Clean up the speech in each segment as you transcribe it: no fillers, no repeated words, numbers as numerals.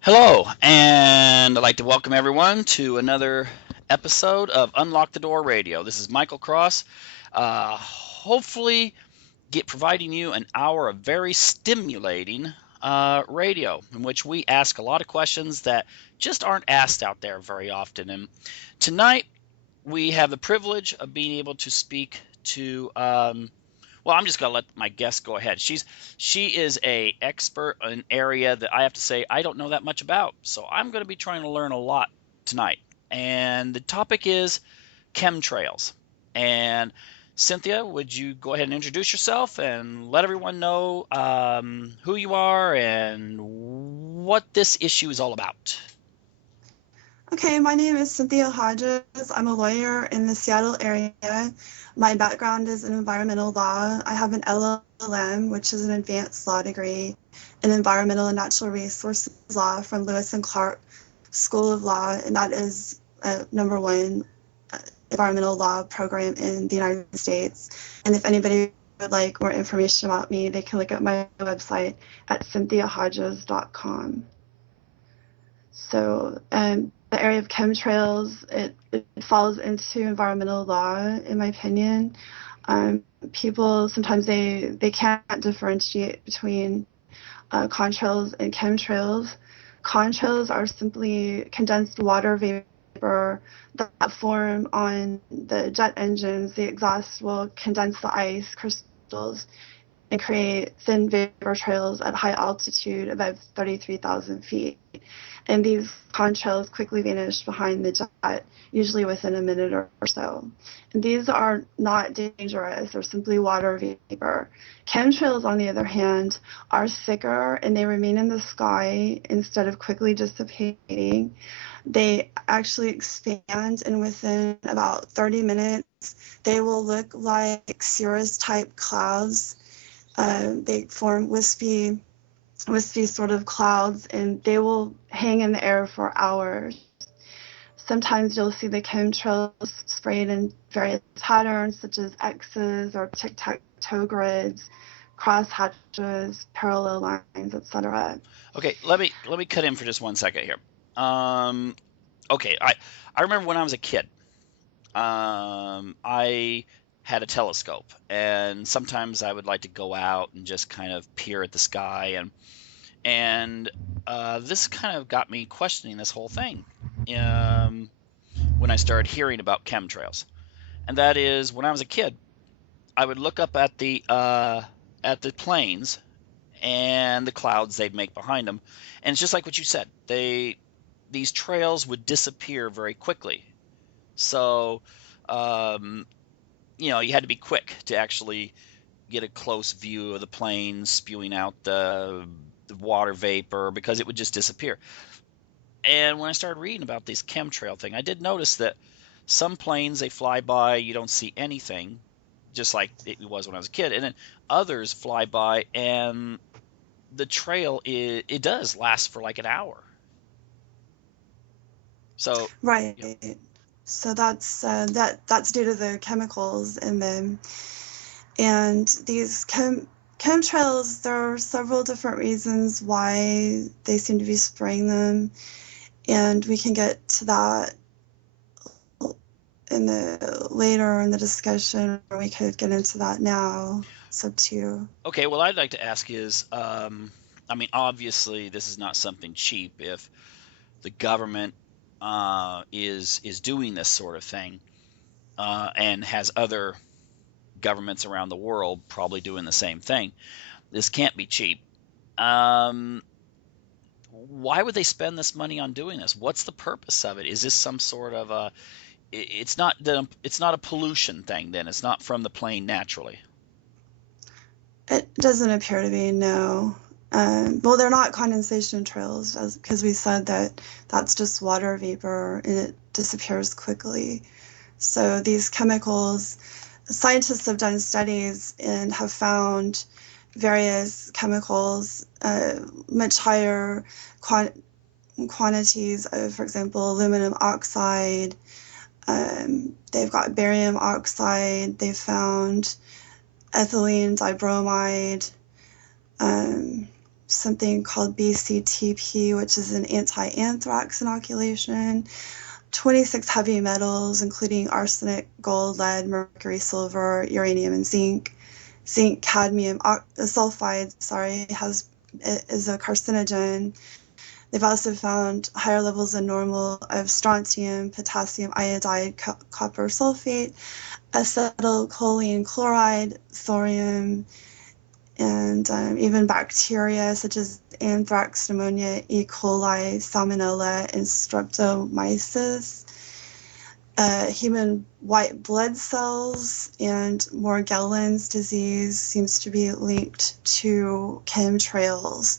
Hello, and I'd like to welcome everyone to another episode of Unlock the Door Radio. This is Michael Cross. Hopefully, providing you an hour of very stimulating radio in which we ask a lot of questions that just aren't asked out there very often. And tonight, we have the privilege of being able to speak to well, I'm just gonna let my guest go ahead. She is a expert in an area that I have to say I don't know that much about. So I'm going to be trying to learn a lot tonight. And the topic is chemtrails. And Cynthia, would you go ahead and introduce yourself and let everyone know who you are and what this issue is all about? Okay, my name is Cynthia Hodges. I'm a lawyer in the Seattle area. My background is in environmental law. I have an LLM, which is an advanced law degree in environmental and natural resources law from Lewis and Clark School of Law, and that is #1 environmental law program in the United States. And if anybody would like more information about me, they can look at my website at cynthiahodges.com. So the area of chemtrails, it falls into environmental law, in my opinion. People sometimes they can't differentiate between contrails and chemtrails. Contrails are simply condensed water vapor that form on the jet engines. The exhaust will condense the ice crystals and create thin vapor trails at high altitude above 33,000 feet. And these contrails quickly vanish behind the jet, usually within a minute or so. And these are not dangerous, they're simply water vapor. Chemtrails, on the other hand, are thicker and they remain in the sky instead of quickly dissipating. They actually expand, and within about 30 minutes, they will look like cirrus-type clouds. They form wispy sort of clouds, and they will hang in the air for hours. Sometimes you'll see the chemtrails sprayed in various patterns, such as X's or tic-tac-toe grids, cross hatches, parallel lines, etc. Okay, let me cut in for just 1 second here. Okay, I remember when I was a kid, I had a telescope, and sometimes I would like to go out and just kind of peer at the sky, and this kind of got me questioning this whole thing when I started hearing about chemtrails. And that is, when I was a kid, I would look up at the planes and the clouds they'd make behind them, and it's just like what you said. These trails would disappear very quickly. So you had to be quick to actually get a close view of the plane spewing out the water vapor, because it would just disappear. And when I started reading about this chemtrail thing, I did notice that some planes, they fly by, you don't see anything, just like it was when I was a kid. And then others fly by, and the trail, it does last for like an hour. So right. So that's due to the chemicals in them. And these chemtrails, there are several different reasons why they seem to be spraying them, and we can get to that later in the discussion, or we could get into that now. It's up to you. Okay, well, I'd like to ask is, obviously this is not something cheap. If the government is doing this sort of thing, and has other governments around the world probably doing the same thing, this can't be cheap. Why would they spend this money on doing this? What's the purpose of it? Is this some sort of it's not a pollution thing then? It's not from the plane naturally? It doesn't appear to be, no. Well, they're not condensation trails, because we said that that's just water vapor and it disappears quickly. So these chemicals, scientists have done studies and have found various chemicals, much higher quantities of, for example, aluminum oxide. They've got barium oxide. They've found ethylene dibromide, something called BCTP, which is an anti-anthrax inoculation, 26 heavy metals, including arsenic, gold, lead, mercury, silver, uranium, and zinc. Zinc, cadmium, sulfide, is a carcinogen. They've also found higher levels than normal of strontium, potassium iodide, copper sulfate, acetylcholine chloride, thorium, and even bacteria such as anthrax, pneumonia, E. coli, salmonella, and streptomyces. Human white blood cells and Morgellons disease seems to be linked to chemtrails.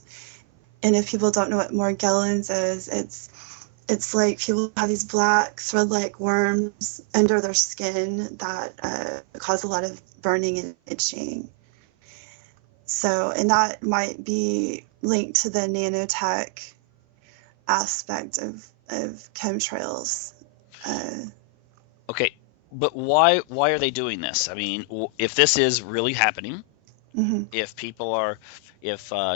And if people don't know what Morgellons is, it's like people have these black thread-like worms under their skin that cause a lot of burning and itching. So, and that might be linked to the nanotech aspect of chemtrails. Okay, but why are they doing this? I mean, if this is really happening, Mm-hmm. if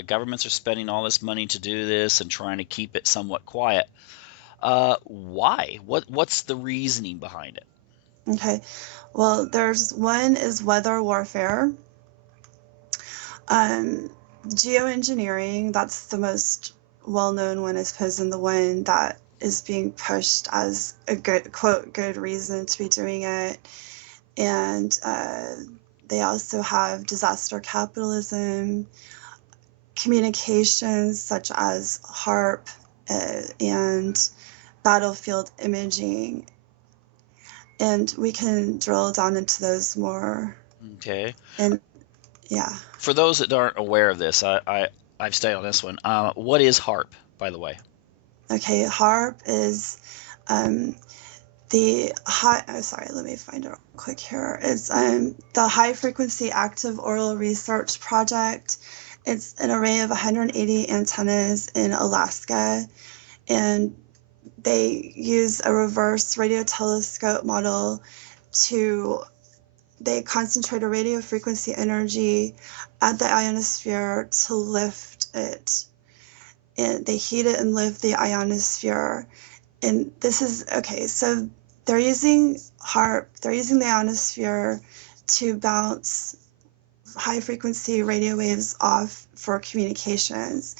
governments are spending all this money to do this and trying to keep it somewhat quiet, why? What's the reasoning behind it? Okay, well, there's one is weather warfare. Geoengineering, that's the most well-known one, I suppose, and the one that is being pushed as a good, quote, good reason to be doing it. And they also have disaster capitalism, communications such as HAARP, and battlefield imaging. And we can drill down into those more. Okay. And yeah. For those that aren't aware of this, I've studied on this one. What is HAARP, by the way? Okay, HAARP is the high. Oh, sorry, let me find it real quick here. It's the High Frequency Active Auroral Research Project. It's an array of 180 antennas in Alaska, and they use a reverse radio telescope model they concentrate a radio frequency energy at the ionosphere to lift it. And they heat it and lift the ionosphere. And this is, okay, so they're using HAARP, they're using the ionosphere to bounce high frequency radio waves off for communications.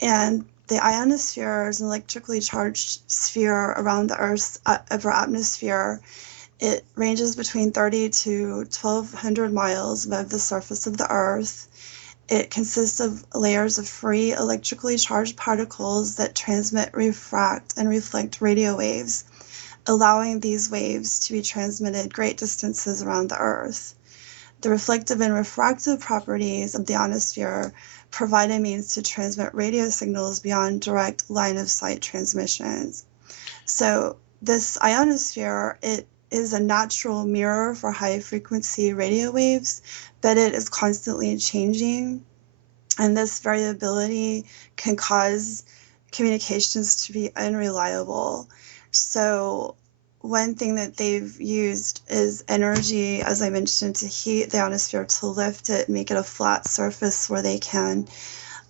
And the ionosphere is an electrically charged sphere around the Earth's upper atmosphere. It ranges between 30 to 1,200 miles above the surface of the Earth. It consists of layers of free electrically charged particles that transmit, refract, and reflect radio waves, allowing these waves to be transmitted great distances around the Earth. The reflective and refractive properties of the ionosphere provide a means to transmit radio signals beyond direct line-of-sight transmissions. So this ionosphere, it is a natural mirror for high-frequency radio waves, but it is constantly changing, and this variability can cause communications to be unreliable. So one thing that they've used is energy, as I mentioned, to heat the ionosphere, to lift it, make it a flat surface where they can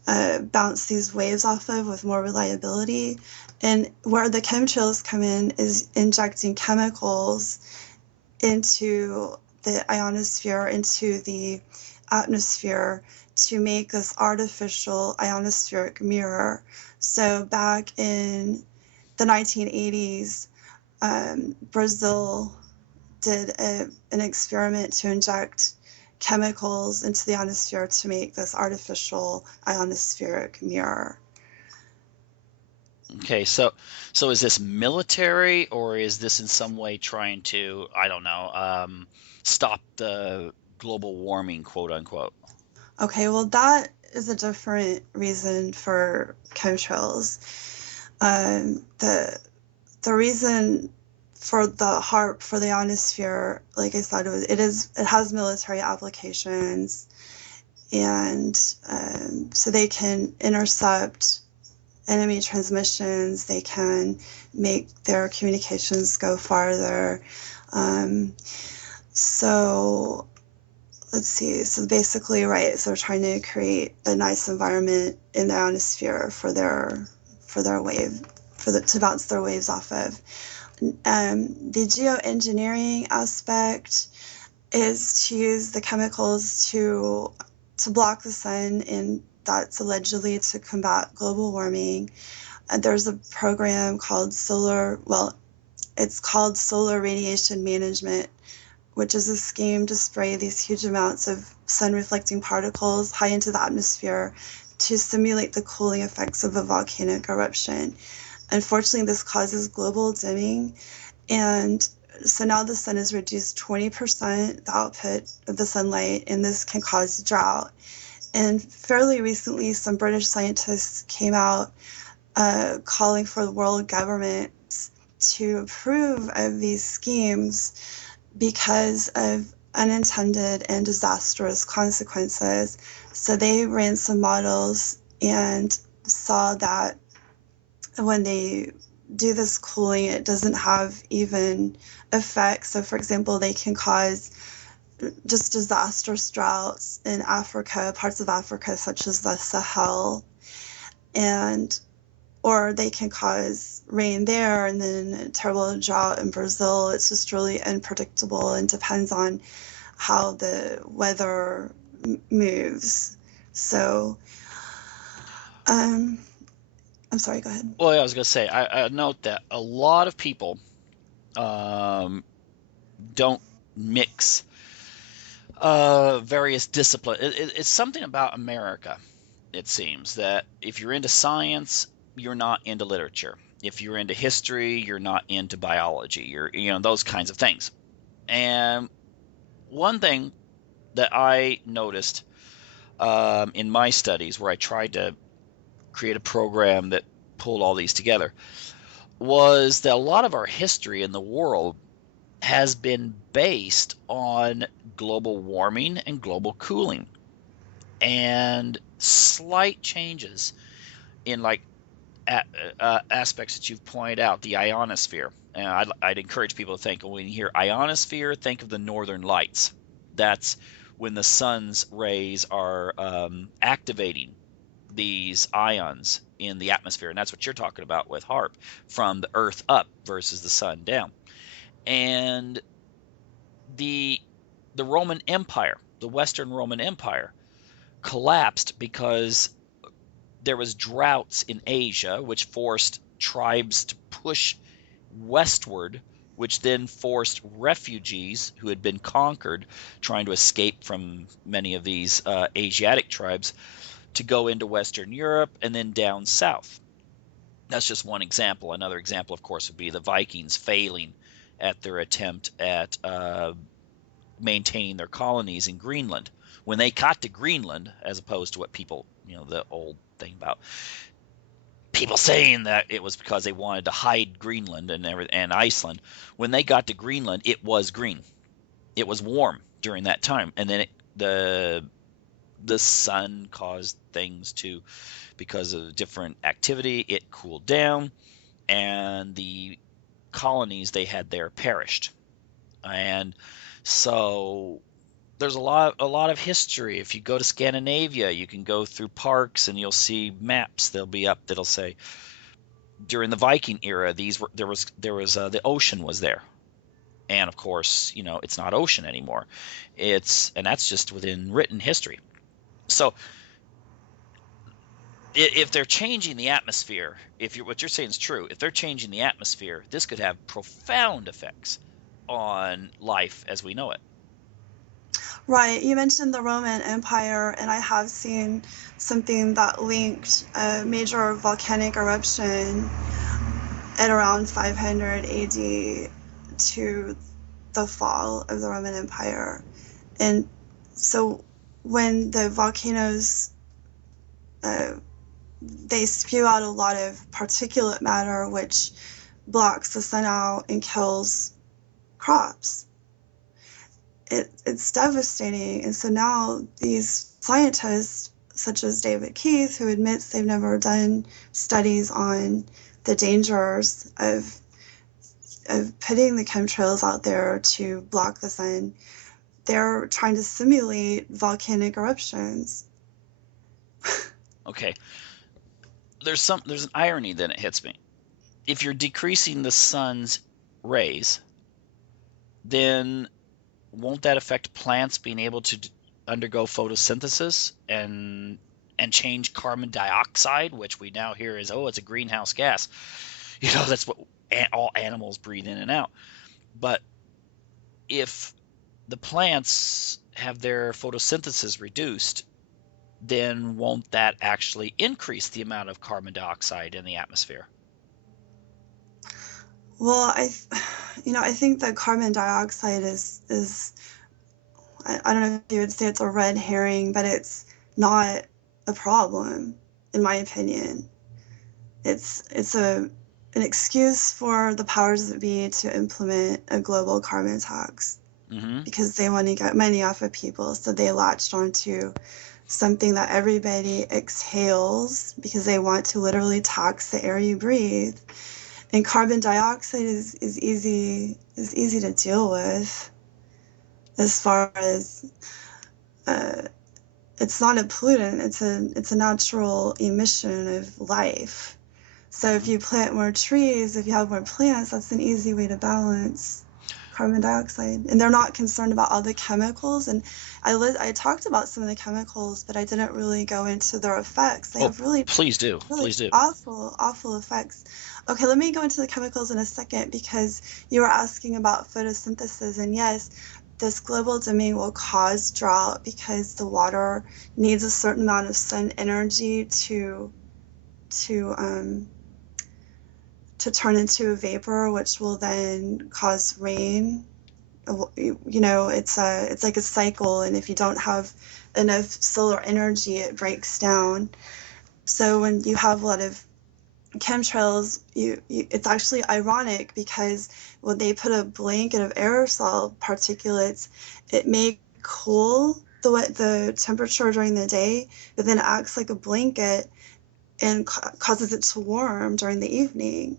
bounce these waves off of with more reliability. And where the chemtrails come in is injecting chemicals into the ionosphere, into the atmosphere, to make this artificial ionospheric mirror. So back in the 1980s, Brazil did an experiment to inject chemicals into the ionosphere to make this artificial ionospheric mirror. Okay, so is this military, or is this in some way trying to, I don't know, stop the global warming, quote unquote? Okay, well, that is a different reason for chemtrails. The reason for the HAARP, for the ionosphere, like I said, it has military applications, and so they can intercept enemy transmissions, they can make their communications go farther. So let's see. So basically, right. So they're trying to create a nice environment in the atmosphere for their wave, to bounce their waves off of. The geoengineering aspect is to use the chemicals to block the sun, and that's allegedly to combat global warming. There's a program called it's called solar radiation management, which is a scheme to spray these huge amounts of sun-reflecting particles high into the atmosphere to simulate the cooling effects of a volcanic eruption. Unfortunately, this causes global dimming, and so now the sun has reduced 20% the output of the sunlight, and this can cause drought. And fairly recently, some British scientists came out calling for the world governments to approve of these schemes because of unintended and disastrous consequences. So they ran some models and saw that when they do this cooling, it doesn't have even effects. So for example, they can cause just disastrous droughts in Africa, parts of Africa such as the Sahel, or they can cause rain there and then a terrible drought in Brazil. It's just really unpredictable and depends on how the weather moves. So, I'm sorry, go ahead. Well, yeah, I was going to say, I note that a lot of people don't mix various disciplines. It's something about America, it seems, that if you're into science, you're not into literature. If you're into history, you're not into biology. You're those kinds of things. And one thing that I noticed in my studies, where I tried to create a program that pulled all these together, was that a lot of our history in the world has been based on global warming and global cooling, and slight changes in aspects that you've pointed out, the ionosphere. And I'd encourage people to think, when you hear ionosphere, think of the northern lights. That's when the sun's rays are activating these ions in the atmosphere, and that's what you're talking about with HAARP, from the earth up versus the sun down. And the Roman Empire, the Western Roman Empire, collapsed because there was droughts in Asia, which forced tribes to push westward, which then forced refugees who had been conquered, trying to escape from many of these Asiatic tribes, to go into Western Europe and then down south. That's just one example. Another example, of course, would be the Vikings failing at their attempt at maintaining their colonies in Greenland. When they got to Greenland, as opposed to what people, the old thing about people saying that it was because they wanted to hide Greenland and Iceland. When they got to Greenland, it was green. It was warm during that time, and then the sun caused things to, because of different activity, it cooled down, and the colonies they had there perished. And so there's a lot of history. If you go to Scandinavia, you can go through parks and you'll see maps. They'll be up that'll say during the Viking era, there was the ocean was there, and of course, it's not ocean anymore. And that's just within written history. So if they're changing the atmosphere, what you're saying is true, if they're changing the atmosphere, this could have profound effects on life as we know it. Right. You mentioned the Roman Empire, and I have seen something that linked a major volcanic eruption at around 500 AD to the fall of the Roman Empire. And so when the volcanoes, they spew out a lot of particulate matter, which blocks the sun out and kills crops. It's devastating. And so now these scientists, such as David Keith, who admits they've never done studies on the dangers of putting the chemtrails out there to block the sun, they're trying to simulate volcanic eruptions. Okay. There's an irony then it hits me. If you're decreasing the sun's rays, then won't that affect plants being able to undergo photosynthesis and change carbon dioxide, which we now hear is, oh, it's a greenhouse gas. That's what all animals breathe in and out. But if the plants have their photosynthesis reduced, then won't that actually increase the amount of carbon dioxide in the atmosphere? Well, I think that carbon dioxide is I don't know if you would say it's a red herring, but it's not a problem, in my opinion. It's an excuse for the powers that be to implement a global carbon tax because they want to get money off of people. So they latched onto something that everybody exhales because they want to literally tax the air you breathe. And carbon dioxide is easy to deal with, as far as it's not a pollutant. It's a natural emission of life. So if you plant more trees, if you have more plants, that's an easy way to balance carbon dioxide. And they're not concerned about all the chemicals. And I talked about some of the chemicals, but I didn't really go into their effects. They have really please do. awful effects. Okay, let me go into the chemicals in a second, because you were asking about photosynthesis. And yes, this global dimming will cause drought because the water needs a certain amount of sun energy to turn into a vapor, which will then cause rain. It's like a cycle, and if you don't have enough solar energy, it breaks down. So when you have a lot of chemtrails, it's actually ironic, because when they put a blanket of aerosol particulates, it may cool the temperature during the day, but then it acts like a blanket and causes it to warm during the evening.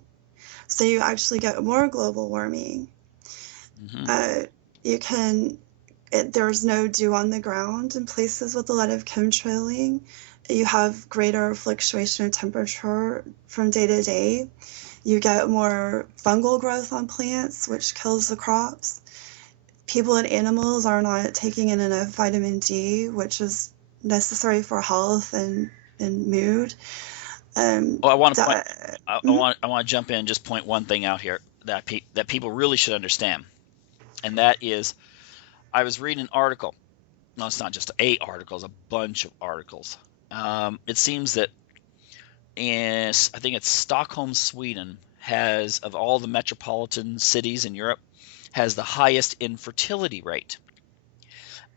So you actually get more global warming. There's no dew on the ground in places with a lot of chemtrailing. You have greater fluctuation of temperature from day to day. You get more fungal growth on plants, which kills the crops. People and animals are not taking in enough vitamin D, which is necessary for health and mood. Well, I want to jump in and just point one thing out here that people really should understand, and that is, I was reading an article. No, it's not just a article; it's a bunch of articles. It seems that I think it's Stockholm, Sweden, has, of all the metropolitan cities in Europe, has the highest infertility rate.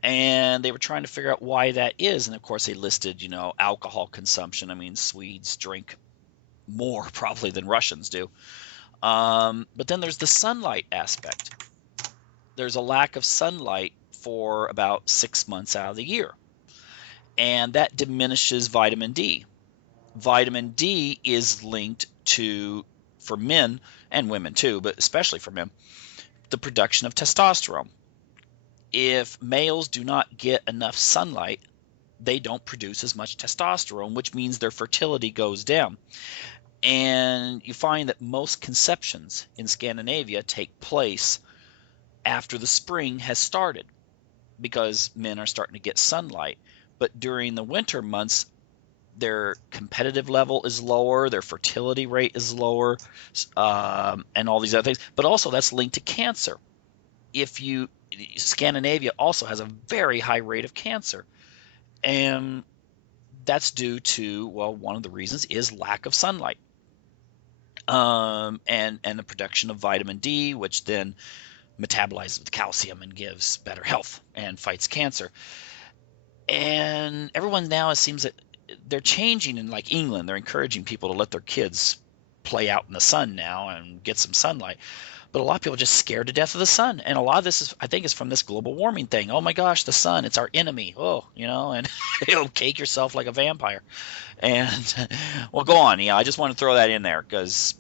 And they were trying to figure out why that is. And of course, they listed, alcohol consumption. I mean, Swedes drink more probably than Russians do. But then there's the sunlight aspect. There's a lack of sunlight for about 6 months out of the year. And that diminishes vitamin D. Vitamin D is linked to, for men and women too, but especially for men, the production of testosterone. If males do not get enough sunlight, they don't produce as much testosterone, which means their fertility goes down. And you find that most conceptions in Scandinavia take place after the spring has started, because men are starting to get sunlight. But during the winter months, their competitive level is lower, their fertility rate is lower, and all these other things. But also that's linked to cancer. Scandinavia also has a very high rate of cancer, and that's due to, well, one of the reasons is lack of sunlight, and the production of vitamin D, which then metabolizes with calcium and gives better health and fights cancer. And everyone now, it seems that they're changing. In like England, they're encouraging people to let their kids play out in the sun now and get some sunlight. But a lot of people are just scared to death of the sun. And a lot of this I think is from this global warming thing. Oh my gosh, the sun, it's our enemy. And you'll cake yourself like a vampire. And well, go on. I just want to throw that in there, because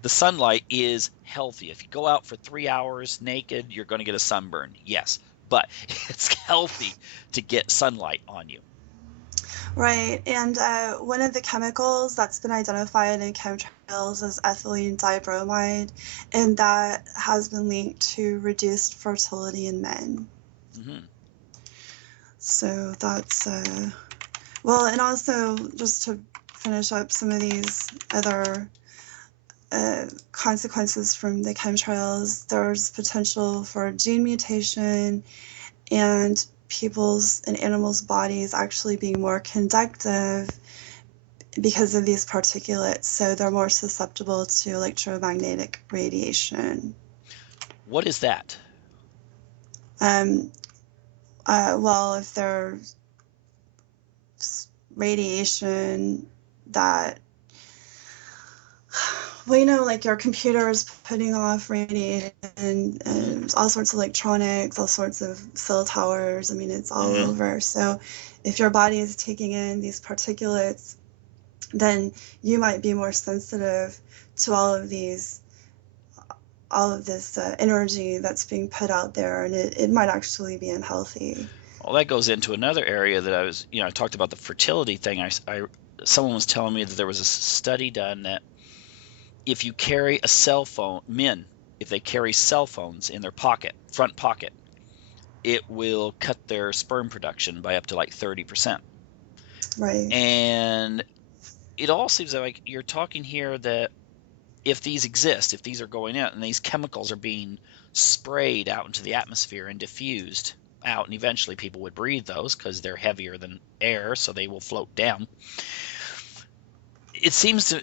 the sunlight is healthy. If you go out for 3 hours naked, you're going to get a sunburn. Yes. but it's healthy to get sunlight on you. Right, and one of the chemicals that's been identified in chemtrails is ethylene dibromide, and that has been linked to reduced fertility in men. Mm-hmm. So that's, well, and also just to finish up some of these other consequences from the chemtrails, there's potential for gene mutation and people's and animals' bodies actually being more conductive because of these particulates, so they're more susceptible to electromagnetic radiation. What is that? Well, if there's radiation that, well, you know, like your computer is putting off radiation, and all sorts of electronics, all sorts of cell towers. I mean, it's all over. So if your body is taking in these particulates, then you might be more sensitive to all of this energy that's being put out there, and it might actually be unhealthy. Well, that goes into another area that I talked about the fertility thing. Someone was telling me that there was a study done that if you carry a cell phone, if they carry cell phones in their front pocket, it will cut their sperm production by up to like 30%. Right. And it all seems like you're talking here that if these exist, if these are going out and these chemicals are being sprayed out into the atmosphere and diffused out, and eventually people would breathe those because they're heavier than air, so they will float down. It seems to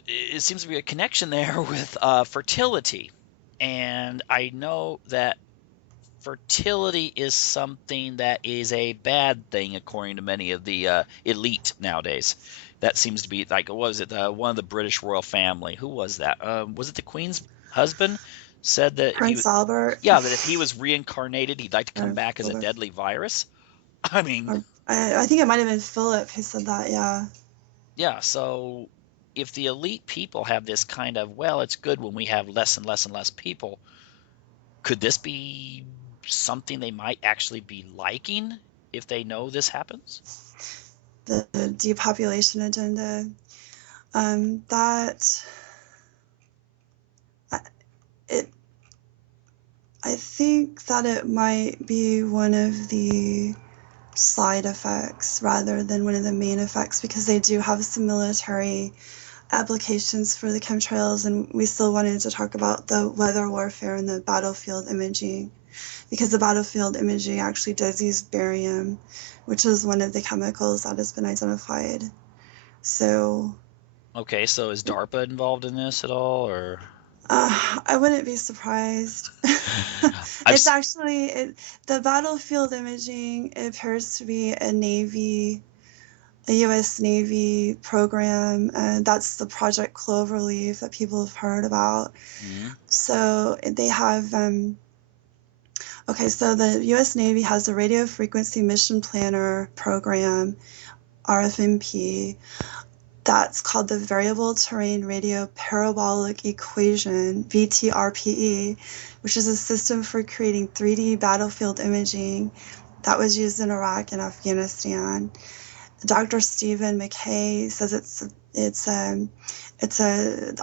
be a connection there with fertility, and I know that fertility is something that is a bad thing according to many of the elite nowadays. That seems to be like, what was it? One of the British royal family. Who was that? Was it the Queen's husband? Said that Prince Albert. that if he was reincarnated, he'd like to come back as a deadly virus. I mean, I think it might have been Philip who said that. Yeah. Yeah. So if the elite people have this kind of, well, it's good when we have less and less and less people, could this be something they might actually be liking if they know this happens? The depopulation agenda. I think that it might be one of the side effects rather than one of the main effects, because they do have some military applications for the chemtrails, and we still wanted to talk about the weather warfare and the battlefield imaging, because the battlefield imaging actually does use barium, which is one of the chemicals that has been identified. So okay, so is DARPA involved in this at all, or I wouldn't be surprised. It's actually the battlefield imaging appears to be a U.S. Navy program, and that's the Project Cloverleaf that people have heard about. So they have, so the U.S. Navy has a Radio Frequency Mission Planner program, RFMP, that's called the Variable Terrain Radio Parabolic Equation, VTRPE, which is a system for creating 3D battlefield imaging that was used in Iraq and Afghanistan. Dr. Stephen McKay says the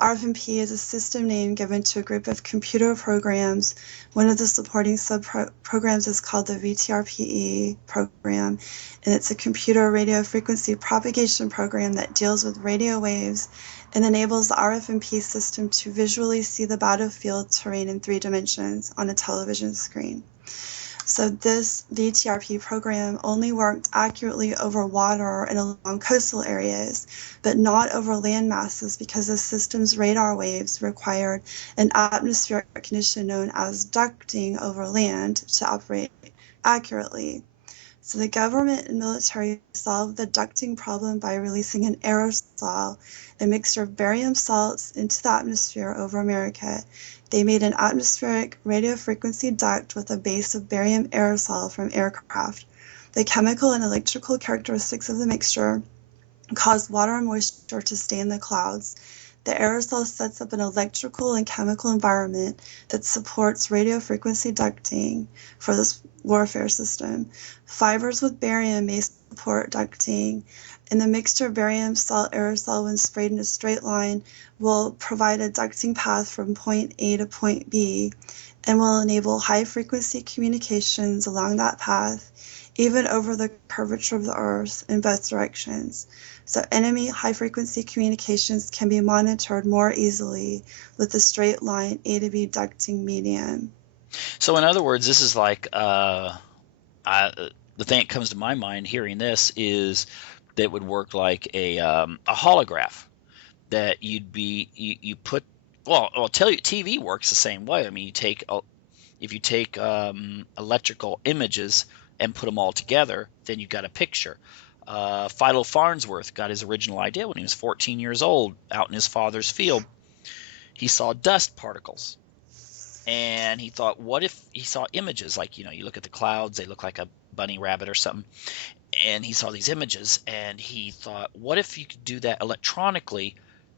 RFMP is a system name given to a group of computer programs. One of the supporting sub-programs is called the VTRPE program, and it's a computer radio frequency propagation program that deals with radio waves and enables the RFMP system to visually see the battlefield terrain in 3 dimensions on a television screen. So this VTRP program only worked accurately over water and along coastal areas, but not over land masses, because the system's radar waves required an atmospheric condition known as ducting over land to operate accurately. So the government and military solved the ducting problem by releasing an aerosol, a mixture of barium salts, into the atmosphere over America. They made an atmospheric radio frequency duct with a base of barium aerosol from aircraft. The chemical and electrical characteristics of the mixture cause water and moisture to stay in the clouds. The aerosol sets up an electrical and chemical environment that supports radio frequency ducting for this warfare system. Fibers with barium may support ducting, and the mixture of barium salt aerosol, when sprayed in a straight line, will provide a ducting path from point A to point B and will enable high-frequency communications along that path, even over the curvature of the Earth in both directions. So enemy high-frequency communications can be monitored more easily with a straight line A to B ducting medium. So in other words, this is like the thing that comes to my mind hearing this is that would work like a holograph that you put. Well, I'll tell you, TV works the same way. I mean, if you take electrical images and put them all together, then you've got a picture. Philo Farnsworth got his original idea when he was 14 years old out in his father's field. He saw dust particles. And he thought, what if he saw images like, you look at the clouds, they look like a bunny rabbit or something. And he saw these images and he thought, what if you could do that electronically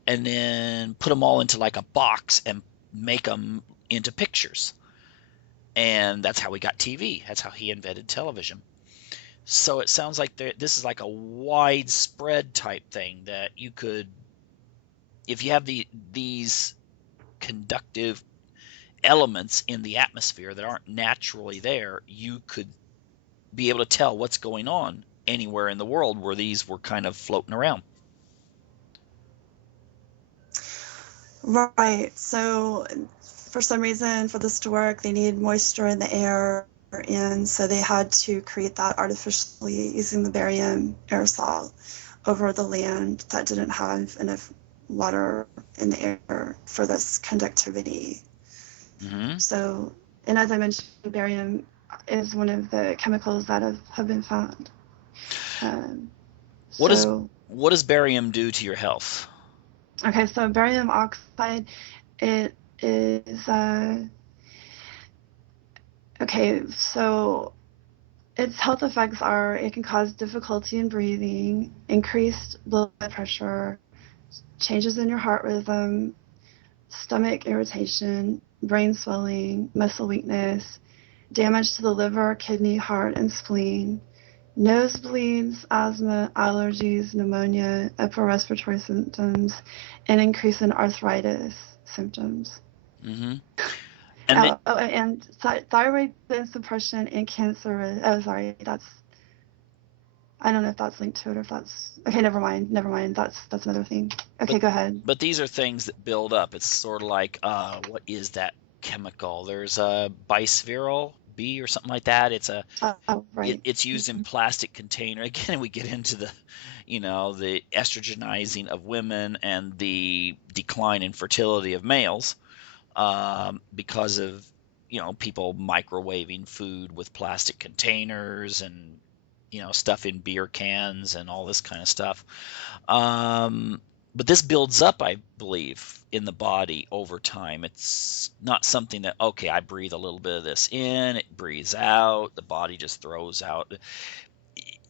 and then put them all into like a box and make them into pictures? And that's how we got TV. That's how he invented television. So it sounds like this is like a widespread type thing that you could, if you have these conductive elements in the atmosphere that aren't naturally there, you could be able to tell what's going on anywhere in the world where these were kind of floating around. Right. So for some reason, for this to work, they need moisture in the air, and so they had to create that artificially using the barium aerosol over the land that didn't have enough water in the air for this conductivity. Mm-hmm. So, and as I mentioned, barium is one of the chemicals that have been found. What does barium do to your health? Okay, so barium oxide, it is okay. So its health effects are: it can cause difficulty in breathing, increased blood pressure, changes in your heart rhythm, stomach irritation, brain swelling, muscle weakness, damage to the liver, kidney, heart, and spleen, nosebleeds, asthma, allergies, pneumonia, upper respiratory symptoms, and increase in arthritis symptoms. Mm-hmm. And thyroid suppression and cancer. Oh, sorry, I don't know if that's linked to it or if that's okay. Never mind. That's another thing. Okay, go ahead. But these are things that build up. It's sort of like what is that chemical? There's a bisphenol B or something like that. It's right. It's used in plastic container. Again, we get into the the estrogenizing of women and the decline in fertility of males because of people microwaving food with plastic containers and stuff in beer cans and all this kind of stuff. But this builds up, I believe, in the body over time. It's not something that, okay, I breathe a little bit of this in, it breathes out, the body just throws out.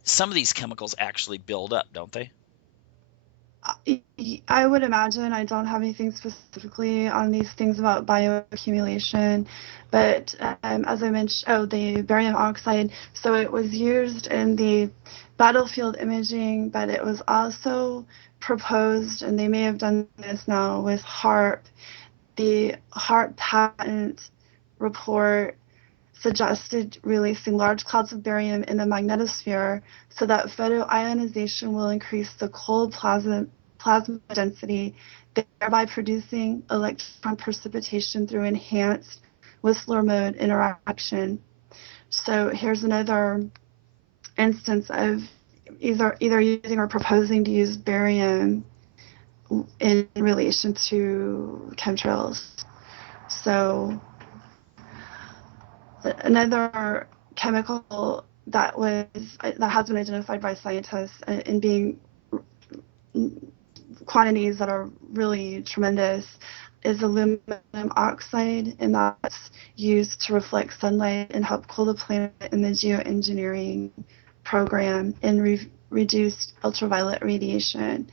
Some of these chemicals actually build up, don't they? I would imagine. I don't have anything specifically on these things about bioaccumulation, but as I mentioned, the barium oxide, so it was used in the battlefield imaging, but it was also proposed, and they may have done this now with HAARP. The HAARP patent report suggested releasing large clouds of barium in the magnetosphere so that photoionization will increase the cold plasma density, thereby producing electron precipitation through enhanced Whistler mode interaction. So here's another instance of either using or proposing to use barium in relation to chemtrails. So another chemical that has been identified by scientists in being quantities that are really tremendous is aluminum oxide, and that's used to reflect sunlight and help cool the planet in the geoengineering program and reduce ultraviolet radiation.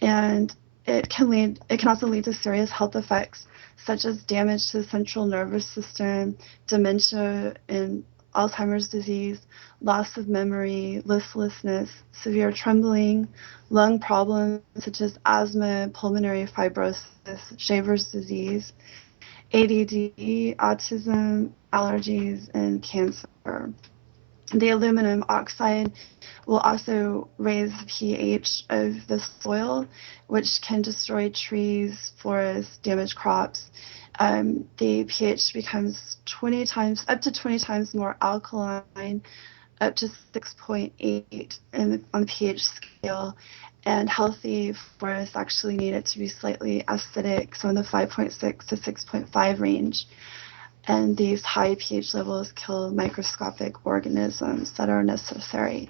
And it can also lead to serious health effects such as damage to the central nervous system, dementia, and Alzheimer's disease, loss of memory, listlessness, severe trembling, lung problems such as asthma, pulmonary fibrosis, Shaver's disease, ADD, autism, allergies, and cancer. The aluminum oxide will also raise the pH of the soil, which can destroy trees, forests, damage crops. The pH becomes 20 times, up to 20 times more alkaline, up to 6.8 on the pH scale. And healthy forests actually need it to be slightly acidic, so in the 5.6 to 6.5 range. And these high pH levels kill microscopic organisms that are necessary.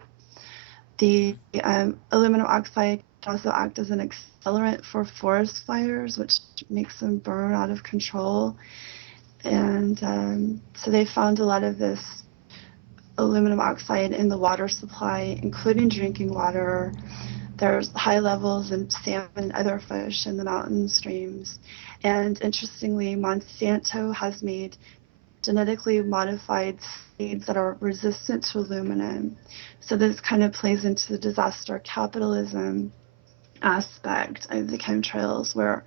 The aluminum oxide can also act as an accelerant for forest fires, which makes them burn out of control. And so they found a lot of this aluminum oxide in the water supply, including drinking water. There's high levels in salmon and other fish in the mountain streams. And interestingly, Monsanto has made genetically modified seeds that are resistant to aluminum. So this kind of plays into the disaster capitalism aspect of the chemtrails, where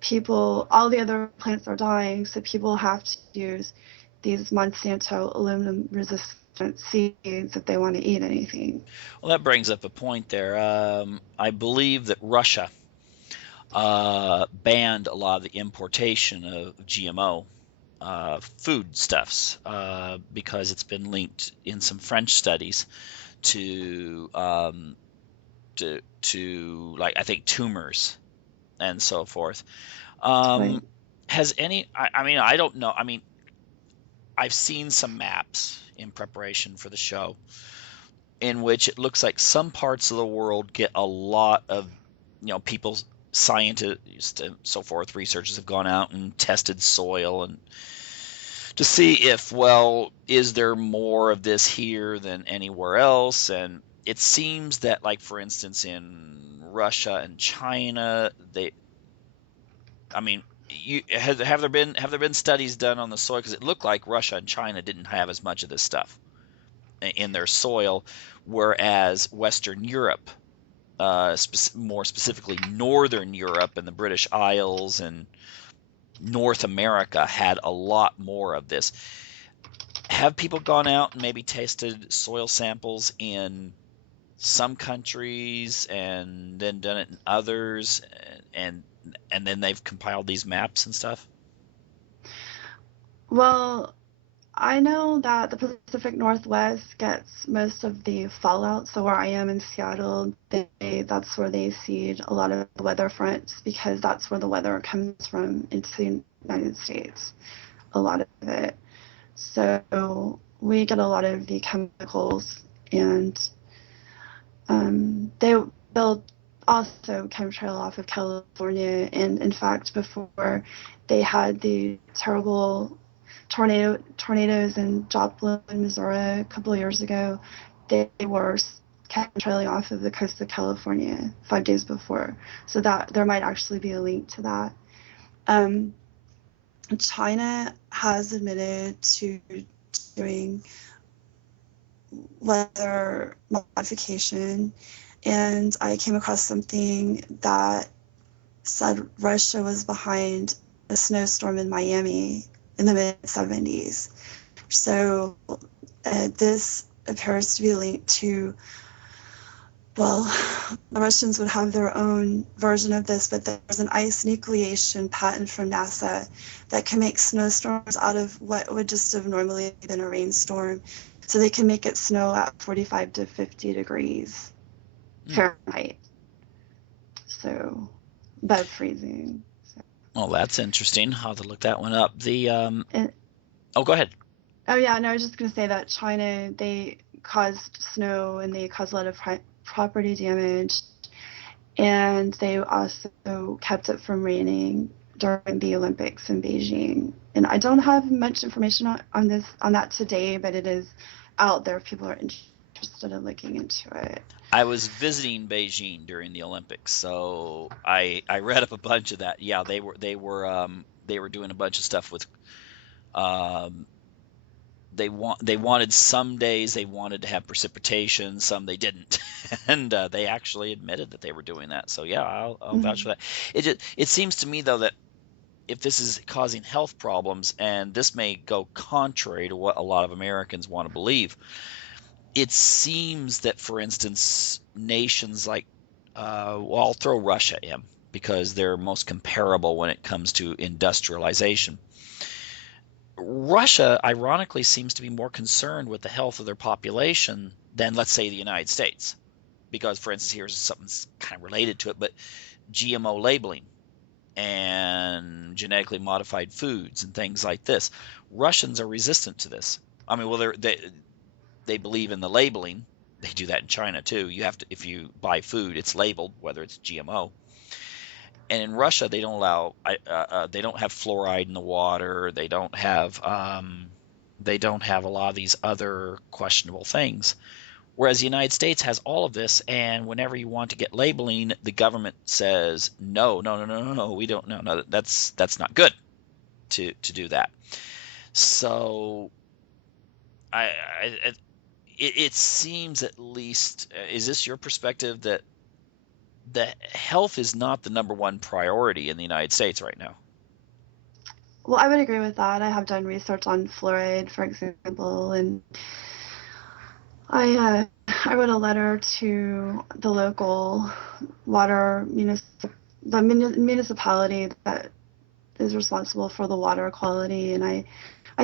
people, all the other plants are dying, so people have to use these Monsanto aluminum resistant seeds if they want to eat anything. Well, that brings up a point there. I believe that Russia banned a lot of the importation of GMO foodstuffs because it's been linked in some French studies to like, I think, tumors and so forth. Right. Has any? I mean, I don't know. I mean, I've seen some maps in preparation for the show in which it looks like some parts of the world get a lot of, people, scientists and so forth, researchers have gone out and tested soil and to see if, well, is there more of this here than anywhere else? And it seems that, like, for instance, in Russia and China, I mean, have there been studies done on the soil? Because it looked like Russia and China didn't have as much of this stuff in their soil, whereas Western Europe, more specifically Northern Europe and the British Isles and North America, had a lot more of this. Have people gone out and maybe tested soil samples in some countries and then done it in others, and then they've compiled these maps and stuff? Well, I know that the Pacific Northwest gets most of the fallout. So where I am in Seattle, that's where they seed a lot of the weather fronts, because that's where the weather comes from into the United States, a lot of it. So we get a lot of the chemicals, and they'll also chemtrail off of California. And in fact, before they had the terrible tornadoes in Joplin, Missouri, a couple of years ago, they were chemtrailing off of the coast of California 5 days before. So that there might actually be a link to that. China has admitted to doing weather modification, and I came across something that said Russia was behind a snowstorm in Miami in the mid-70s. So this appears to be linked to, well, the Russians would have their own version of this, but there's an ice nucleation patent from NASA that can make snowstorms out of what would just have normally been a rainstorm. So they can make it snow at 45 to 50 degrees Fahrenheit. So above freezing. So. Well, that's interesting. I'll have to look that one up. And, oh, go ahead. Oh yeah, no, I was just going to say that China, they caused snow and they caused a lot of property damage, and they also kept it from raining during the Olympics in Beijing. And I don't have much information on that today, but it is out there if people are interested in looking into it. I was visiting Beijing during the Olympics, so I read up a bunch of that. Yeah, they were doing a bunch of stuff with they wanted some days they wanted to have precipitation, some they didn't, and they actually admitted that they were doing that. So yeah, I'll vouch for Mhm. that. It seems to me though that if this is causing health problems, and this may go contrary to what a lot of Americans want to believe, it seems that, for instance, nations like, well, I'll throw Russia in because they're most comparable when it comes to industrialization. Russia, ironically, seems to be more concerned with the health of their population than, let's say, the United States. Because, for instance, here's something kind of related to it, but GMO labeling and genetically modified foods and things like this. Russians are resistant to this. I mean, well, they believe in the labeling. They do that in China too. You have to, if you buy food, it's labeled whether it's GMO. And in Russia, they don't allow, they don't have fluoride in the water. They don't have a lot of these other questionable things. Whereas the United States has all of this, and whenever you want to get labeling, the government says no, no, no, no, no, no, we don't, no, that's not good to do that. So it seems, at least, is this your perspective, that health is not the number one priority in the United States right now? Well, I would agree with that. I have done research on fluoride, for example, and I wrote a letter to the local water municipality that is responsible for the water quality, and I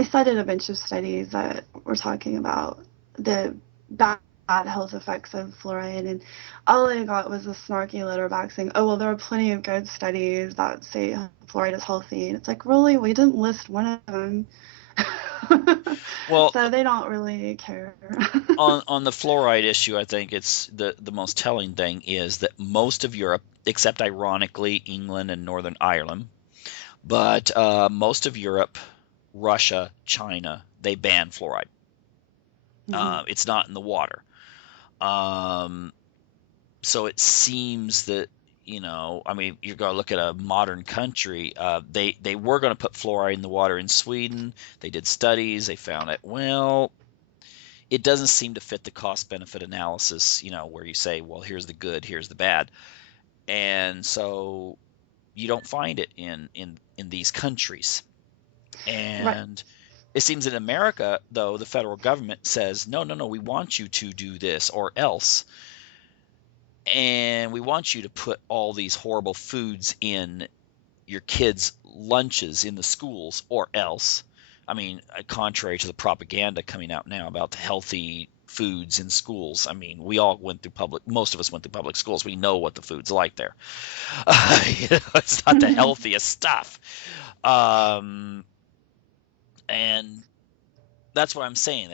cited a bunch of studies that were talking about the bad health effects of fluoride, and all I got was a snarky letter back saying, "Oh well, there are plenty of good studies that say fluoride is healthy," and it's like, really, we didn't list one of them. Well, So they don't really care. on the fluoride issue, I think it's the most telling thing is that most of Europe, except ironically England and Northern Ireland, but most of Europe, Russia, China, they ban fluoride. Mhm. It's not in the water. Um, so it seems that, I mean, you're going to look at a modern country. They were going to put fluoride in the water in Sweden. They did studies. They found it. Well, it doesn't seem to fit the cost benefit analysis, where you say, well, here's the good, here's the bad. And so you don't find it in these countries. Right. And it seems in America, though, the federal government says, no, no, no, we want you to do this or else. And we want you to put all these horrible foods in your kids' lunches in the schools or else. I mean, contrary to the propaganda coming out now about the healthy foods in schools. I mean, most of us went through public schools. We know what the food's like there. It's not the healthiest stuff. Um, and that's what I'm saying.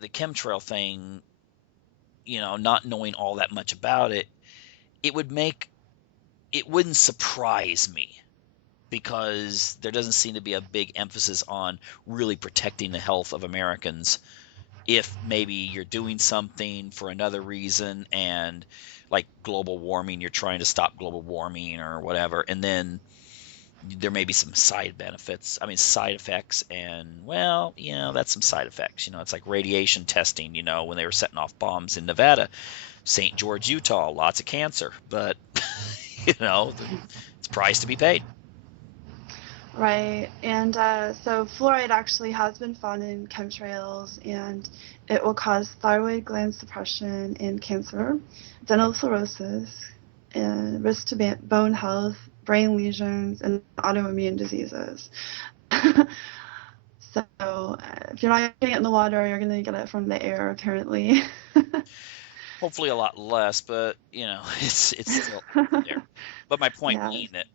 The chemtrail thing, not knowing all that much about it, it would make it wouldn't surprise me because there doesn't seem to be a big emphasis on really protecting the health of Americans. If maybe you're doing something for another reason, and like global warming, you're trying to stop global warming or whatever, and then there may be some side effects, and well, that's some side effects. It's like radiation testing, when they were setting off bombs in Nevada, St. George, Utah, lots of cancer, but it's a price to be paid. Right. And so fluoride actually has been found in chemtrails, and it will cause thyroid gland suppression and cancer, dental fluorosis, and risk to bone health, brain lesions, and autoimmune diseases. So if you're not getting it in the water, you're going to get it from the air, apparently. Hopefully a lot less, but it's still there. But my point Yeah. being that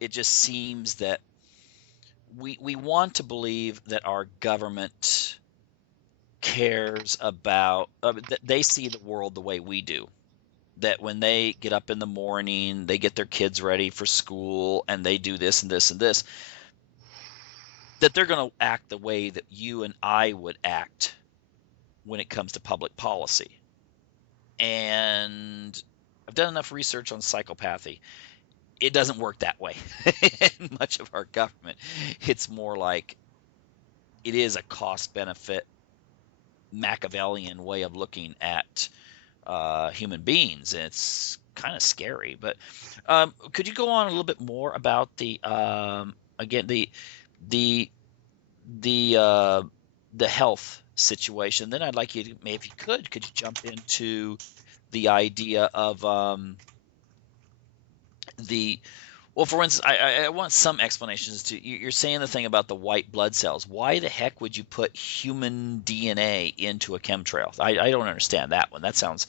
it just seems that we want to believe that our government cares about that they see the world the way we do. That when they get up in the morning, they get their kids ready for school and they do this and this and this, that they're going to act the way that you and I would act when it comes to public policy. And I've done enough research on psychopathy. It doesn't work that way in much of our government. It's more like it is a cost-benefit Machiavellian way of looking at human beings, and it's kind of scary. But could you go on a little bit more about the again the the uh, the health situation? Then I'd like you to, maybe if you could you jump into the idea of the well, for instance, I want some explanations to you're saying the thing about the white blood cells. Why the heck would you put human DNA into a chemtrail? I don't understand that one. That sounds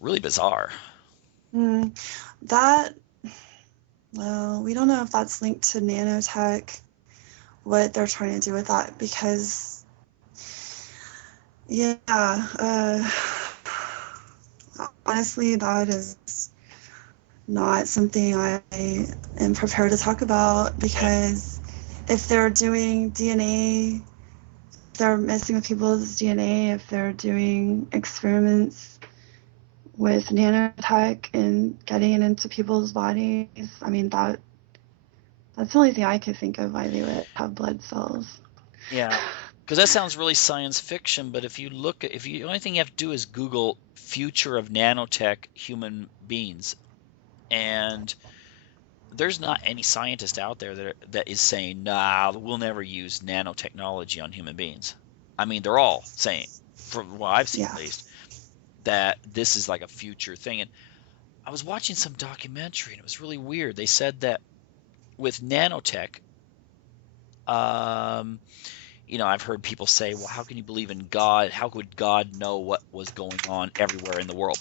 really bizarre. Mm, that, well, we don't know if that's linked to nanotech, what they're trying to do with that, because, yeah, honestly, that is not something I am prepared to talk about, because if they're doing DNA, they're messing with people's DNA, if they're doing experiments with nanotech and getting it into people's bodies, I mean, that's the only thing I could think of why they would have blood cells. Yeah, because that sounds really science fiction, but if you look at, if you, the only thing you have to do is Google future of nanotech human beings, and there's not any scientist out there that is saying, nah, we'll never use nanotechnology on human beings. I mean, they're all saying, from what I've seen at Yeah. least, that this is like a future thing. And I was watching some documentary and it was really weird. They said that with nanotech, um, I've heard people say, well, how can you believe in God? How could God know what was going on everywhere in the world?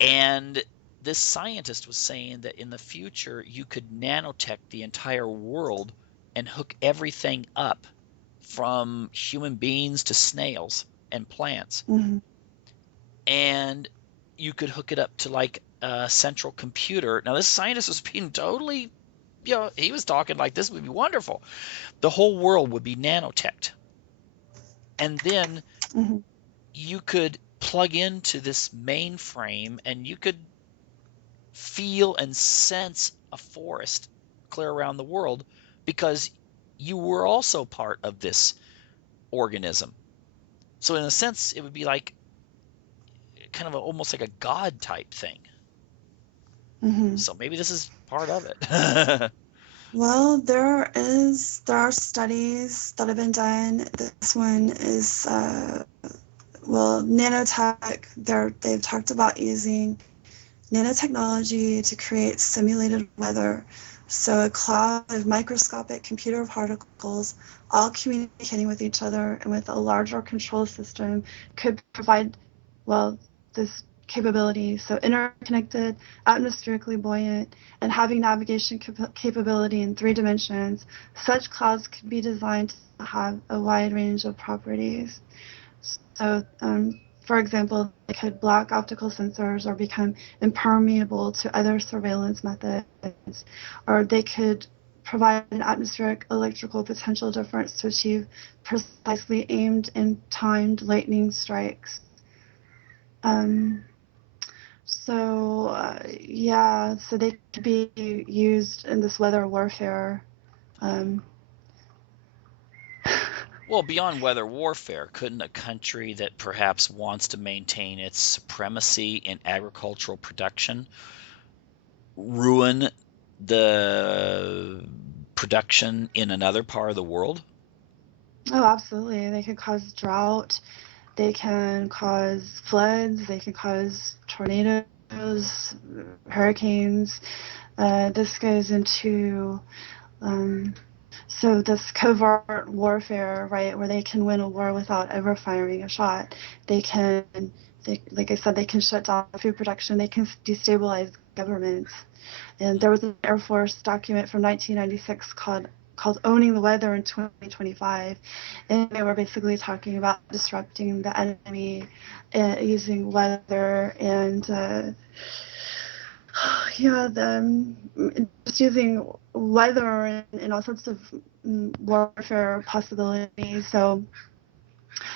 And this scientist was saying that in the future, you could nanotech the entire world and hook everything up from human beings to snails and plants. Mm-hmm. And you could hook it up to like a central computer. Now, this scientist was being totally, he was talking like this would be wonderful. The whole world would be nanoteched. And then Mm-hmm. you could plug into this mainframe and you could feel and sense a forest clear around the world because you were also part of this organism. So in a sense, it would be like kind of almost like a god type thing. Mm-hmm. So maybe this is part of it. Well, there are studies that have been done. This one is nanotech. They've talked about using nanotechnology to create simulated weather. So a cloud of microscopic computer particles all communicating with each other and with a larger control system could provide, well, this capability. So interconnected, atmospherically buoyant, and having navigation capability in 3 dimensions, such clouds could be designed to have a wide range of properties. So, for example, they could block optical sensors or become impermeable to other surveillance methods, or they could provide an atmospheric electrical potential difference to achieve precisely aimed and timed lightning strikes. Um, so they could be used in this weather warfare. Um, Well, beyond weather warfare, couldn't a country that perhaps wants to maintain its supremacy in agricultural production ruin the production in another part of the world? oh, absolutely. They could cause drought. They can cause floods. They can cause tornadoes, hurricanes. This goes into this covert warfare, right, where they can win a war without ever firing a shot. They can, like I said, they can shut down food production. They can destabilize governments. And there was an Air Force document from 1996 called Owning the Weather in 2025. And they were basically talking about disrupting the enemy using weather and just using weather and all sorts of warfare possibilities. So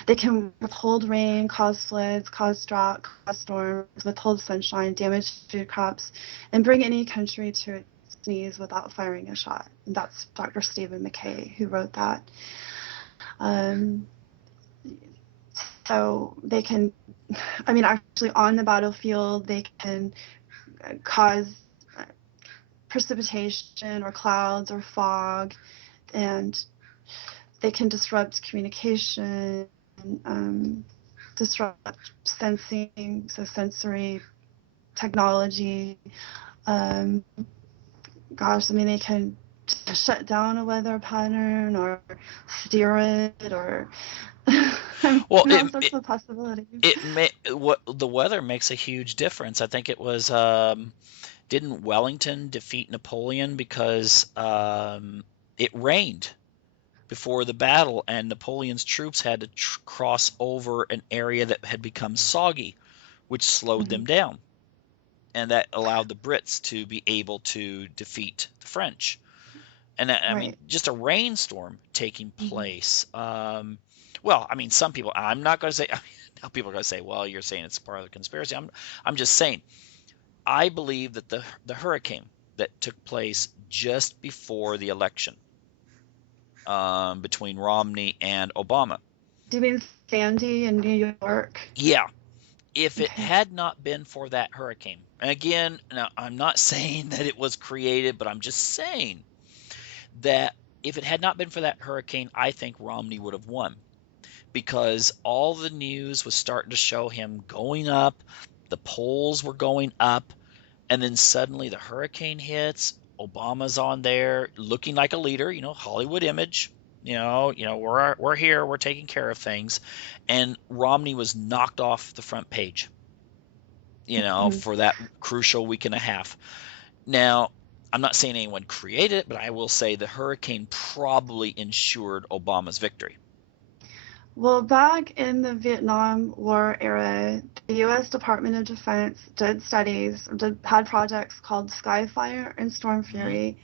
they can withhold rain, cause floods, cause drought, cause storms, withhold sunshine, damage food crops, and bring any country to sneeze without firing a shot. And that's Dr. Stephen McKay who wrote that. Um, so they can, I mean, actually on the battlefield, they can cause precipitation or clouds or fog, and they can disrupt communication, disrupt sensing, so sensory technology. Gosh, I mean, they can shut down a weather pattern or steer it, or Well, all sorts of possibilities. what the weather makes a huge difference. I think it was didn't Wellington defeat Napoleon because it rained before the battle, and Napoleon's troops had to cross over an area that had become soggy, which slowed them down, and that allowed the Brits to be able to defeat the French. And I mean, Right. just a rainstorm taking place. Well, I mean, some people. I'm not going to say. I mean, now people are going to say, "Well, you're saying it's part of the conspiracy." I'm just saying. I believe that the hurricane that took place just before the election between Romney and Obama. Do you mean Sandy in New York? Yeah, if it Okay. had not been for that hurricane, and again, now I'm not saying that it was created, but I'm just saying that if it had not been for that hurricane, I think Romney would have won, because all the news was starting to show him going up, the polls were going up, and then suddenly the hurricane hits. Obama's on there looking like a leader, Hollywood image. We're here, we're taking care of things, and Romney was knocked off the front page, for that crucial week and a half. Now, I'm not saying anyone created it, but I will say the hurricane probably ensured Obama's victory. Well, back in the Vietnam War era, the U.S. Department of Defense did studies, had projects called Skyfire and Storm Fury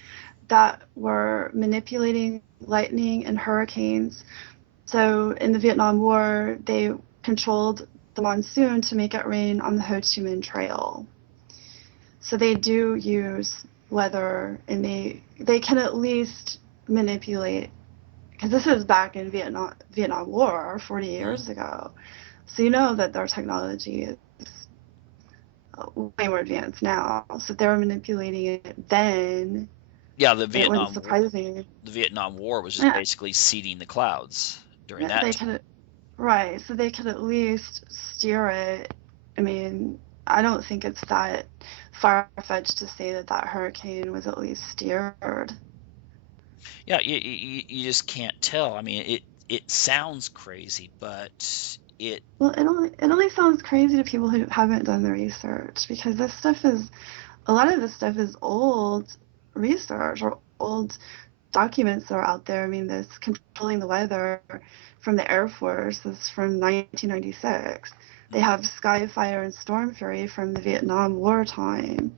that were manipulating lightning and hurricanes. So in the Vietnam War, they controlled the monsoon to make it rain on the Ho Chi Minh Trail. So they do use weather, and they can at least manipulate, because this is back in Vietnam War 40 years ago. So you know that their technology is way more advanced now. So if they were manipulating it then, Yeah, it wouldn't surprise me. The Vietnam War was just basically seeding the clouds during that They time. could, right? So they could at least steer it. I mean, I don't think it's that far-fetched to say that that hurricane was at least steered. Yeah, you just can't tell. I mean, it sounds crazy, but Well, it only sounds crazy to people who haven't done the research, because a lot of this stuff is old research or old documents that are out there. I mean, this controlling the weather from the Air Force is from 1996. They have Skyfire and Storm Fury from the Vietnam War time.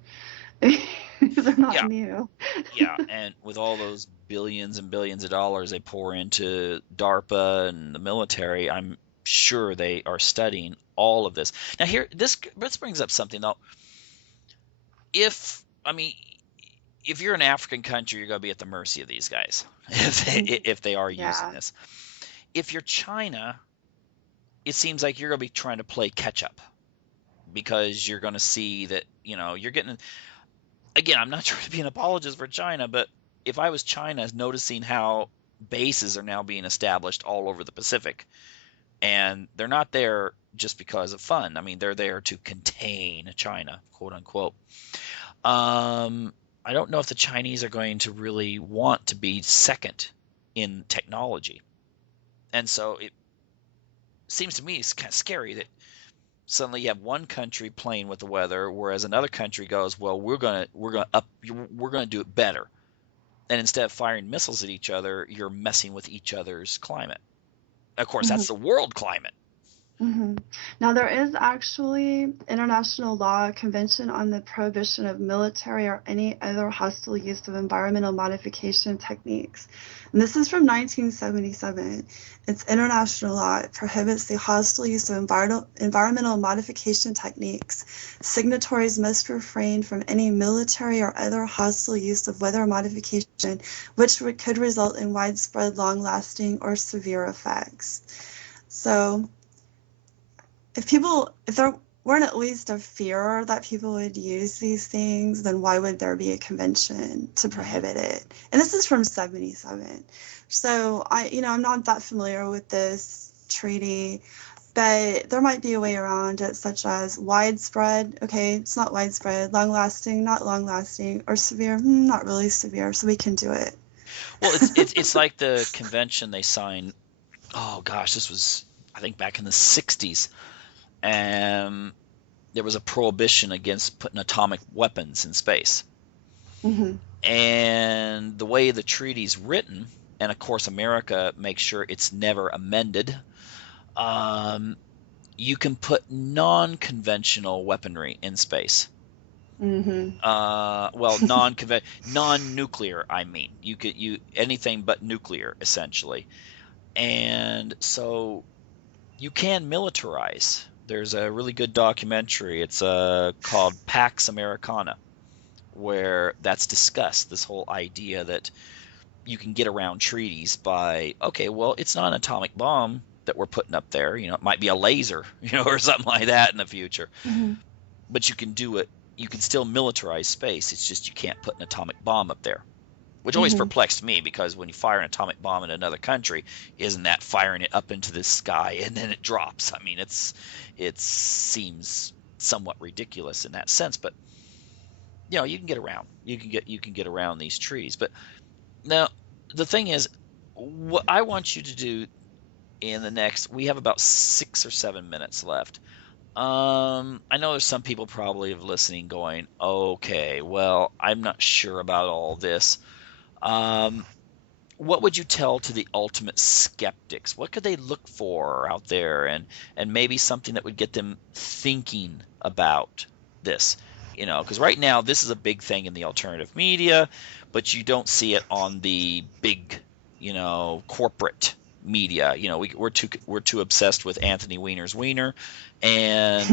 They're not new. Yeah, and with all those billions and billions of dollars they pour into DARPA and the military, I'm sure they are studying all of this. Now this brings up something though. If you're an African country, you're going to be at the mercy of these guys if they are using this. If you're China, it seems like you're going to be trying to play catch up, because you're going to see that, you're getting, again, I'm not trying to be an apologist for China, but if I was China, noticing how bases are now being established all over the Pacific, and they're not there just because of fun. I mean, they're there to contain China, quote unquote. I don't know if the Chinese are going to really want to be second in technology. And so it seems to me it's kind of scary that suddenly you have one country playing with the weather, whereas another country goes, well, we're going to do it better. And instead of firing missiles at each other, you're messing with each other's climate. Of course, that's the world climate. Hmm. Now, there is actually international law, Convention on the Prohibition of Military or any other hostile use of environmental modification techniques. And this is from 1977. It's international law. It prohibits the hostile use of environmental modification techniques. Signatories must refrain from any military or other hostile use of weather modification, which could result in widespread, long-lasting, or severe effects. So, if there weren't at least a fear that people would use these things, then why would there be a convention to prohibit it? And this is from 77. So I'm not that familiar with this treaty, but there might be a way around it, such as widespread. Okay, it's not widespread, long lasting, not long lasting, or severe, not really severe, so we can do it. Well, it's like the convention they signed. Oh gosh, this was, I think, back in the 60s. And there was a prohibition against putting atomic weapons in space. Mm-hmm. And the way the treaty's written, and of course America makes sure it's never amended, you can put non-conventional weaponry in space. Mm-hmm. Well, non-nuclear, I mean. You anything but nuclear, essentially. And so you can militarize. There's a really good documentary. It's called Pax Americana, where that's discussed, this whole idea that you can get around treaties by, okay, well, it's not an atomic bomb that we're putting up there. It might be a laser, or something like that in the future. Mm-hmm. But you can do it. You can still militarize space. It's just you can't put an atomic bomb up there, which always Mm-hmm. perplexed me, because when you fire an atomic bomb in another country, isn't that firing it up into the sky and then it drops? I mean, it seems somewhat ridiculous in that sense, but you can get around. You can get around these trees. But now the thing is, what I want you to do in the next, we have about 6 or 7 minutes left. I know there's some people probably listening going, okay, well, I'm not sure about all this. Um, what would you tell to the ultimate skeptics? What could they look for out there, and maybe something that would get them thinking about this? Because right now this is a big thing in the alternative media, but you don't see it on the big, corporate media. We're too obsessed with Anthony Weiner's Wiener, and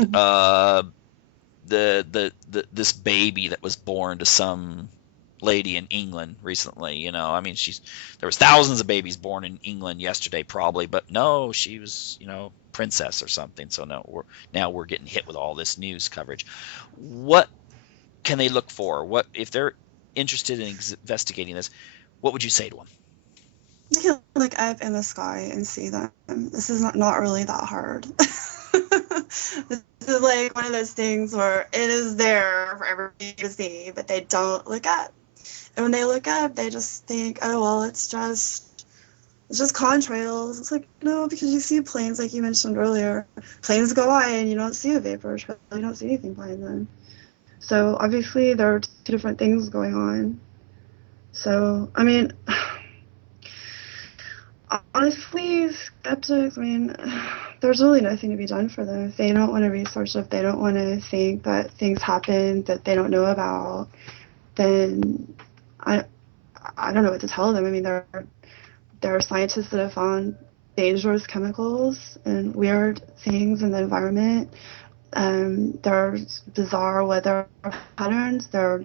this baby that was born to some lady in England recently. I mean, there was thousands of babies born in England yesterday probably, but no, she was, princess or something. So no, we're getting hit with all this news coverage. What can they look for? What if they're interested in investigating this? What would you say to them? You can look up in the sky and see them. This is not really that hard. This is like one of those things where it is there for everybody to see, but they don't look up. And when they look up, they just think, oh, well, it's just contrails. It's like, no, because you see planes, like you mentioned earlier. Planes go by and you don't see a vapor trail. You don't see anything flying then. So obviously there are two different things going on. So, I mean, honestly, skeptics, I mean, there's really nothing to be done for them. If they don't want to research, if they don't want to think that things happen that they don't know about, then I don't know what to tell them. I mean, there are scientists that have found dangerous chemicals and weird things in the environment. There's bizarre weather patterns. There are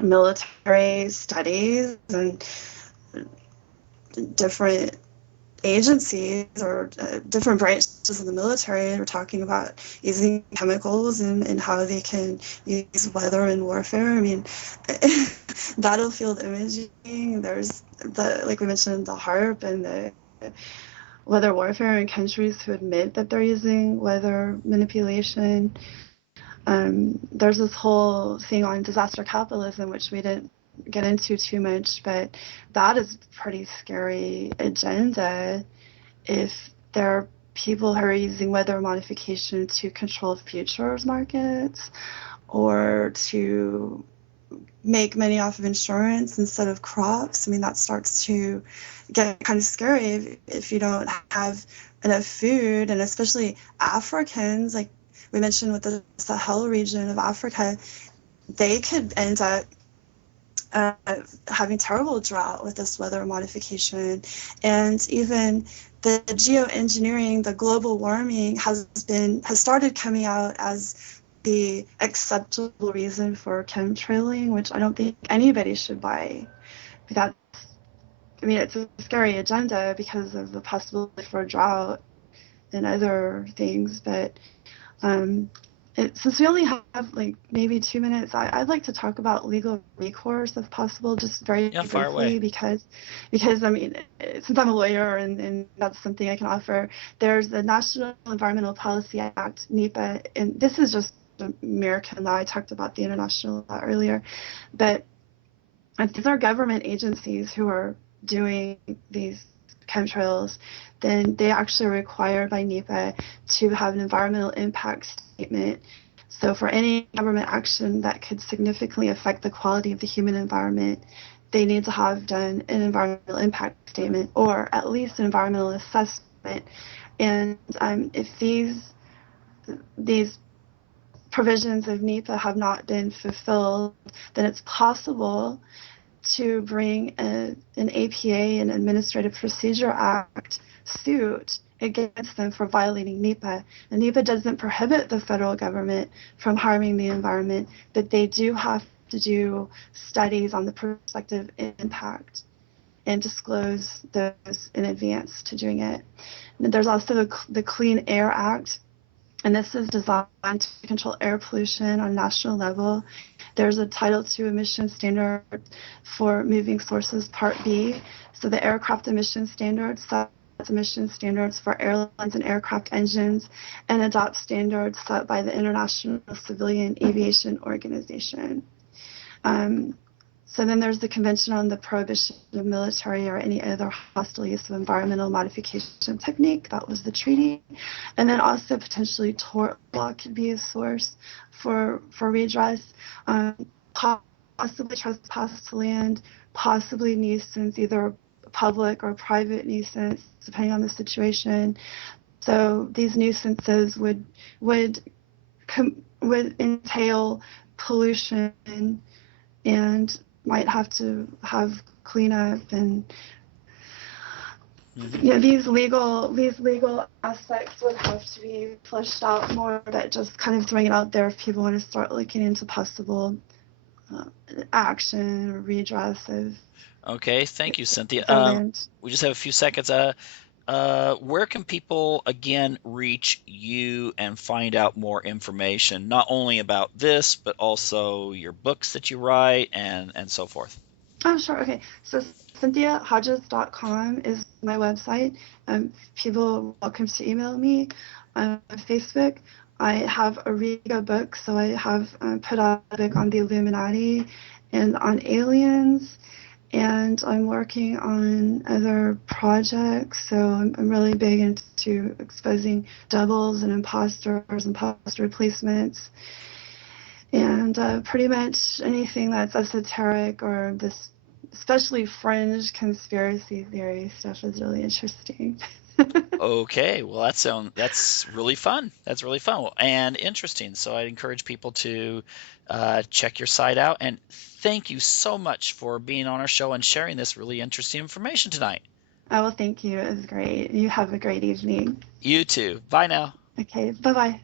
military studies and different agencies or different branches of the military are talking about using chemicals and how they can use weather in warfare. I mean, battlefield imaging, there's like we mentioned, the HAARP and the weather warfare in countries who admit that they're using weather manipulation. There's this whole thing on disaster capitalism, which we didn't get into too much, but that is a pretty scary agenda if there are people who are using weather modification to control futures markets or to make money off of insurance instead of crops. I mean, that starts to get kind of scary if you don't have enough food, and especially Africans, like we mentioned with the Sahel region of Africa, they could end up uh, having terrible drought with this weather modification. And even the geoengineering, the global warming has started coming out as the acceptable reason for chemtrailing, which I don't think anybody should buy. That's, I mean, it's a scary agenda because of the possibility for drought and other things, but um, since we only have like maybe 2 minutes, I'd like to talk about legal recourse if possible, just very Yeah, fire away. briefly, because I mean, since I'm a lawyer and that's something I can offer, there's the National Environmental Policy Act, NEPA, and this is just American law. I talked about the international law earlier, but these are government agencies who are doing these chemtrails, then they actually are required by NEPA to have an environmental impact statement. So for any government action that could significantly affect the quality of the human environment, they need to have done an environmental impact statement or at least an environmental assessment. And if these provisions of NEPA have not been fulfilled, then it's possible to bring an APA, an Administrative Procedure Act suit against them for violating NEPA. And NEPA doesn't prohibit the federal government from harming the environment, but they do have to do studies on the prospective impact and disclose those in advance to doing it. And there's also the Clean Air Act, and this is designed to control air pollution on a national level. There's a Title II emission standard for moving sources, Part B. So the aircraft emission standard sets emission standards for airlines and aircraft engines and adopts standards set by the International Civilian Aviation Organization. So then there's the Convention on the Prohibition of Military or any other hostile use of environmental modification technique. That was the treaty. And then also potentially tort law could be a source for redress. Possibly trespass to land, possibly nuisance, either public or private nuisance, depending on the situation. So these nuisances would entail pollution and might have to have cleanup and these legal aspects would have to be fleshed out more, but just kind of throwing it out there if people want to start looking into possible action or redress of Okay, thank you, Cynthia. the land. We just have a few seconds. Where can people again reach you and find out more information, not only about this, but also your books that you write and so forth? Oh, sure. Okay. So CynthiaHodges.com is my website. People are welcome to email me on Facebook. I have a Riga book, so I have put out a book on the Illuminati and on aliens, and I'm working on other projects. So I'm really big into exposing doubles and imposter replacements, and pretty much anything that's esoteric or this, especially fringe conspiracy theory stuff, is really interesting. Okay, well that's really fun. That's really fun and interesting. So I'd encourage people to check your site out. And thank you so much for being on our show and sharing this really interesting information tonight. Oh, well, thank you. It was great. You have a great evening. You too. Bye now. Okay, bye-bye.